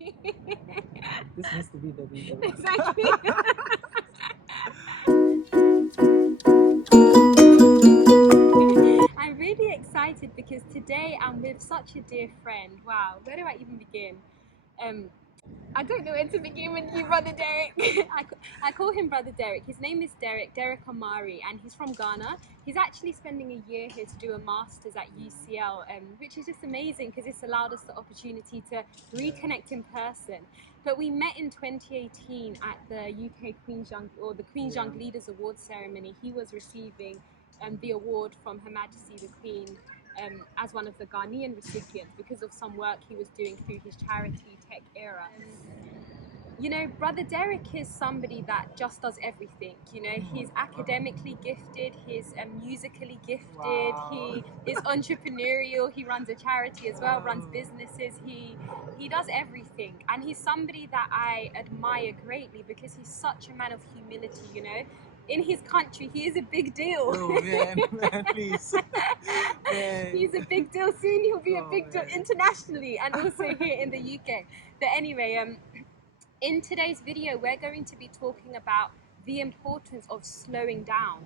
This needs to be the video. Exactly. I'm really excited because today I'm with such a dear friend. Wow, where do I even begin? Um, I don't know where to begin with you, Brother Derick. I call him Brother Derick. His name is Derick Omari, and he's from Ghana. He's actually spending a year here to do a master's at UCL, which is just amazing because it's allowed us the opportunity to reconnect in person. But we met in 2018 at the UK Queen's Young, or the Queen's Young Leaders Award ceremony. He was receiving the award from Her Majesty the Queen as one of the Ghanaian recipients because of some work he was doing through his charity Tech Era. You know, Brother Derick is somebody that just does everything. You know, he's academically gifted, he's musically gifted, he is entrepreneurial, he runs a charity as well, runs businesses, he does everything. And he's somebody that I admire greatly because he's such a man of humility, you know. In his country, he is a big deal. Oh man, please. Man. He's a big deal. Soon he'll be a big deal internationally and also here in the UK. But anyway, in today's video, we're going to be talking about the importance of slowing down.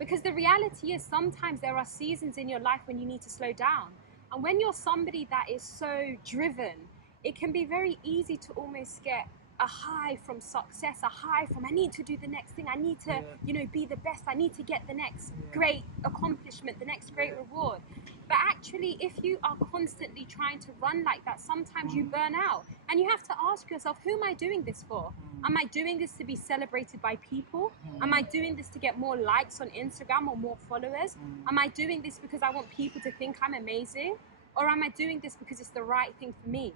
Because the reality is sometimes there are seasons in your life when you need to slow down. And when you're somebody that is so driven, it can be very easy to almost get a high from success, a high from I need to do the next thing, I need to, you know, be the best, I need to get the next great accomplishment, the next great reward. But actually, if you are constantly trying to run like that, sometimes you burn out. And you have to ask yourself, who am I doing this for? Am I doing this to be celebrated by people? Am I doing this to get more likes on Instagram or more followers? Am I doing this because I want people to think I'm amazing? Or am I doing this because it's the right thing for me?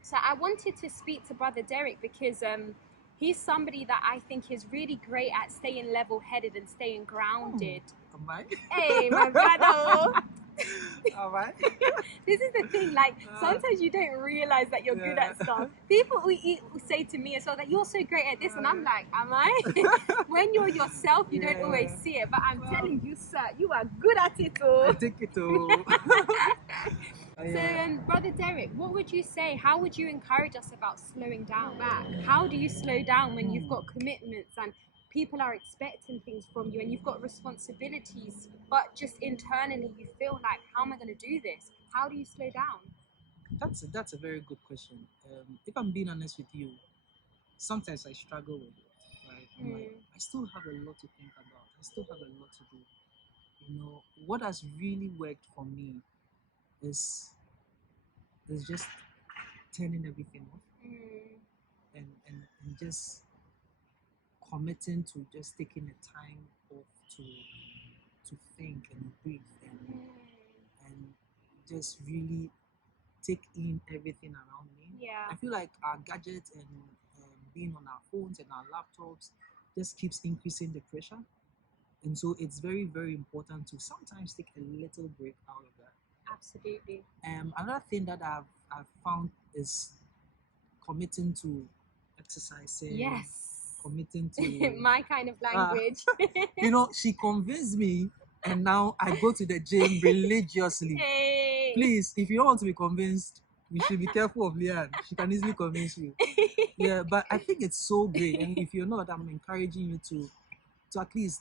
So I wanted to speak to Brother Derick because he's somebody that I think is really great at staying level-headed and staying grounded. Am I? Hey, my brother. Am I? This is the thing, like sometimes you don't realize that you're good at stuff. People will say to me as well that you're so great at this, and I'm like, am I? When you're yourself, you don't always see it, but I'm telling you, sir, you are good at it all. I take it all. So, Brother Derick, what would you say? How would you encourage us about slowing down back? How do you slow down when you've got commitments and people are expecting things from you and you've got responsibilities, but just internally you feel like, how am I going to do this? How do you slow down? That's a very good question. If I'm being honest with you, sometimes I struggle with it. Right? I'm like, I still have a lot to think about. I still have a lot to do. You know, what has really worked for me is just turning everything off and just committing to just taking the time off to think and breathe and just really take in everything around me. Yeah. I feel like our gadgets and being on our phones and our laptops just keeps increasing the pressure. And so it's very, very important to sometimes take a little break out of that. Absolutely. Another thing that I've found is committing to exercising. Yes. Committing to my kind of language. You know, she convinced me, and now I go to the gym religiously. Hey. Please, if you don't want to be convinced, you should be careful of Leanne. She can easily convince you. Yeah, but I think it's so great, and if you're not, I'm encouraging you to at least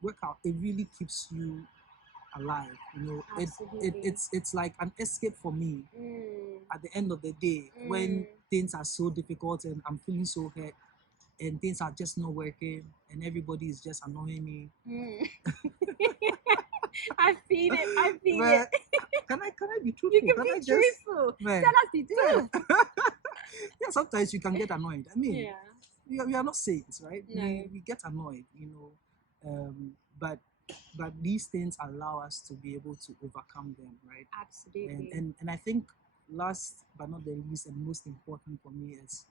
work out. It really keeps you alive. You know, it's like an escape for me. At the end of the day, when things are so difficult and I'm feeling so hurt, and things are just not working, and everybody is just annoying me. I feel it. Can I be truthful? You can be truthful. Tell us the truth. Yeah, sometimes you can get annoyed. I mean, we are not saints, right? No. We get annoyed, you know. But these things allow us to be able to overcome them, right? Absolutely. And I think last but not the least and most important for me is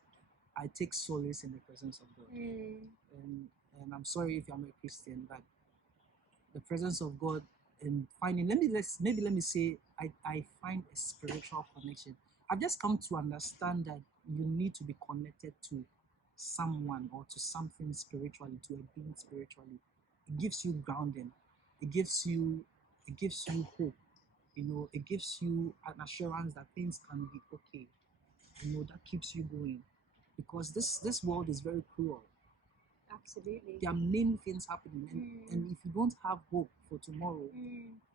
I take solace in the presence of God. And I'm sorry if I'm a Christian, but the presence of God and finding, let me say, I find a spiritual connection. I've just come to understand that you need to be connected to someone or to something spiritually, to a being spiritually. It gives you grounding. It gives you hope. You know, it gives you an assurance that things can be okay. that keeps you going, because this world is very cruel. Absolutely. There are many things happening, and if you don't have hope for tomorrow,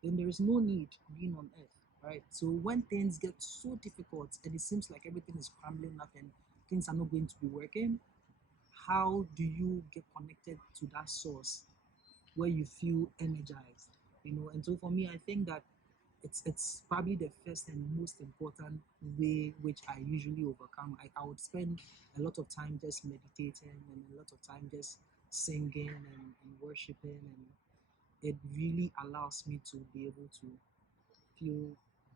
then there is no need being on earth, right? So when things get so difficult and it seems like everything is crumbling up and things are not going to be working, how do you get connected to that source where you feel energized? And so for me, I think that it's probably the first and most important way which I usually overcome. I would spend a lot of time just meditating and a lot of time just singing and worshiping, and it really allows me to be able to feel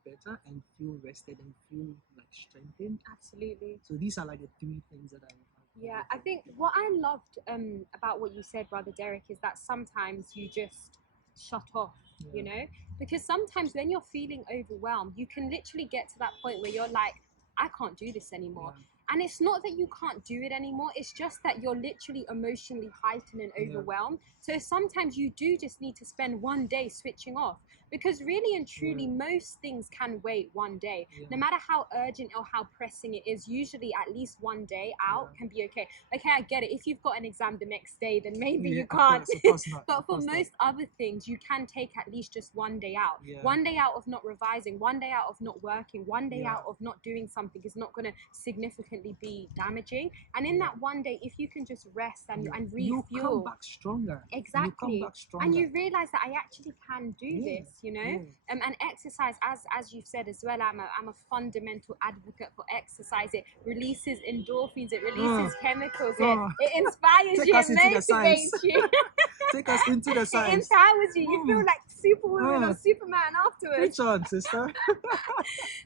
better and feel rested and feel like strengthened. Absolutely. So these are like the three things that I Yeah, I think what I loved about what you said, Brother Derick, is that sometimes you just shut off, because sometimes when you're feeling overwhelmed, you can literally get to that point where you're like, I can't do this anymore. Yeah. And it's not that you can't do it anymore, it's just that you're literally emotionally heightened and overwhelmed. So sometimes you do just need to spend one day switching off, because really and truly most things can wait one day. No matter how urgent or how pressing it is, usually at least one day out can be okay. Okay, I get it. If you've got an exam the next day, then maybe you can't. Of course not. But for most other things, you can take at least just one day out. One day out of not revising, one day out of not working, one day out of not doing something is not going to significantly be damaging. And in that one day, if you can just rest and refuel, you come back stronger. Exactly. You come back stronger. And you realize that I actually can do this, and exercise, as you've said as well, I'm a fundamental advocate for exercise. It releases endorphins, it releases chemicals, it inspires you, it motivates you. Take us into the science. It empowers you. You feel like Superwoman or Superman afterwards. Preach on, sister.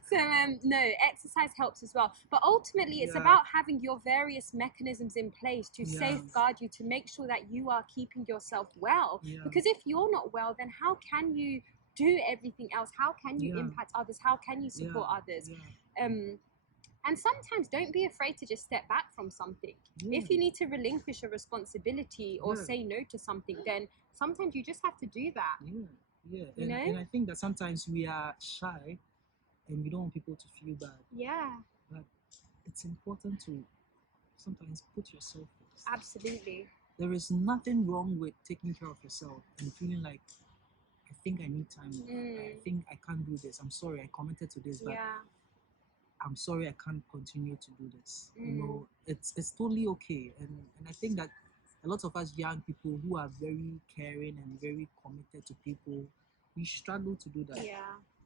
So no, exercise helps as well. But ultimately, it's about having your various mechanisms in place to safeguard you, to make sure that you are keeping yourself well. Because if you're not well, then how can you do everything else? How can you impact others? How can you support others? And sometimes don't be afraid to just step back from something. If you need to relinquish a responsibility or say no to something, then sometimes you just have to do that. And I think that sometimes we are shy and we don't want people to feel bad. But it's important to sometimes put yourself first. Absolutely. There is nothing wrong with taking care of yourself and feeling like, I think I need time off. I think I can't do this. I'm sorry, I committed to this, but I'm sorry, I can't continue to do this. It's totally okay. And I think that a lot of us young people who are very caring and very committed to people, we struggle to do that.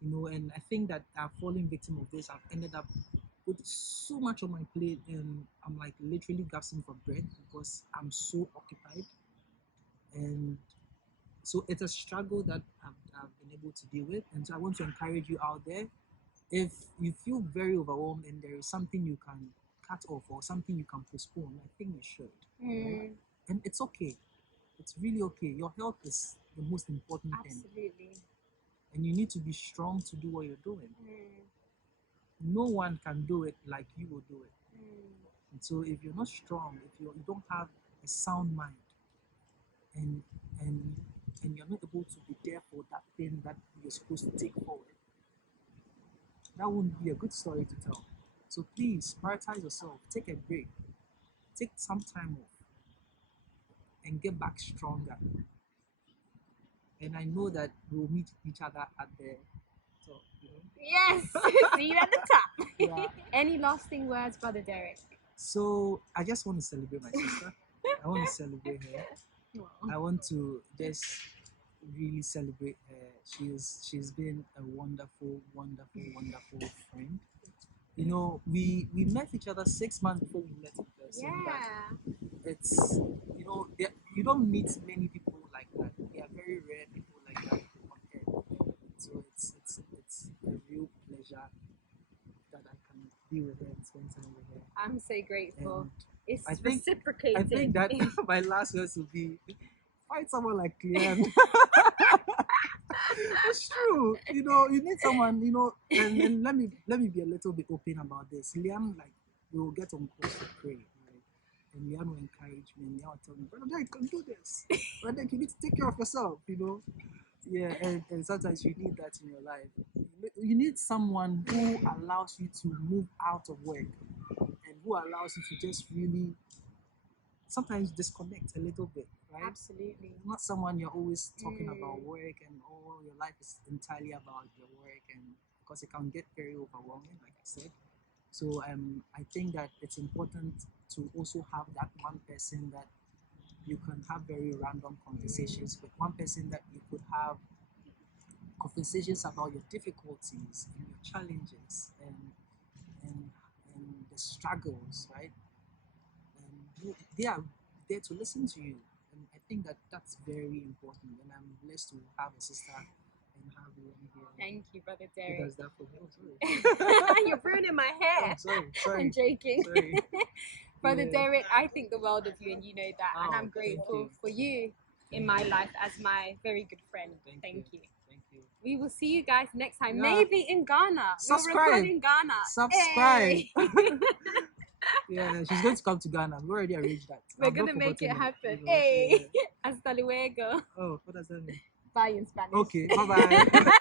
And I think that I've fallen victim of this. I've ended up with so much on my plate, and I'm like literally gasping for breath because I'm so occupied. And so it's a struggle that I've been able to deal with. And so I want to encourage you out there, if you feel very overwhelmed and there is something you can cut off or something you can postpone, I think you should. Right? And it's okay. It's really okay. Your health is the most important thing. Absolutely. And you need to be strong to do what you're doing. No one can do it like you will do it. And so if you're not strong, if you don't have a sound mind, and you're not able to be there for that thing that you're supposed to take forward, that wouldn't be a good story to tell. So please prioritize yourself, take a break, take some time off, and get back stronger. And I know that we'll meet each other at the top. Yes, see you at the top. Any lasting words, Brother Derick? So I just want to celebrate my sister. I want to celebrate her. I want to just really celebrate her. She's been a wonderful, wonderful, wonderful friend. We met each other 6 months before we met in person. But it's you don't meet many people like that. They are very rare people like that on earth. So it's a real pleasure that I can be with her and spend time with her. I'm so grateful. And it's reciprocated. I think that my last words will be, find someone like Clean. It's true. You need someone, and let me be a little bit open about this. Liam, like, we will get on course to pray, right? And Liam will encourage me, and Liam will tell me, Brother, you can do this. Brother, you need to take care of yourself, Yeah, and sometimes you need that in your life. You need someone who allows you to move out of work who allows you to just really sometimes disconnect a little bit, right? Absolutely. Not someone you're always talking about work and all your life is entirely about your work, and because it can get very overwhelming, like I said. So I think that it's important to also have that one person that you can have very random conversations with, one person that you could have conversations about your difficulties and your challenges and, and the struggles, right? They are there to listen to you. And I think that that's very important. And I'm blessed to have a sister and have you in here. Thank you, Brother Who Derick. does that for me? Oh, sorry. You're ruining my hair. Oh, sorry. I'm joking. Sorry. Brother Yeah. Derick, I think the world of you, and you know that. And Oh, I'm grateful thank you. for you in my life as my very good friend. Thank you. Thank you. We will see you guys next time, Yeah. maybe in Ghana. Subscribe. We'll record in Ghana. Subscribe. Hey. Yeah, she's going to come to Ghana. We already arranged that. We're going to make it happen. Yeah. Hey. Hasta luego. Oh, what does that mean? Bye in Spanish. Okay, bye-bye.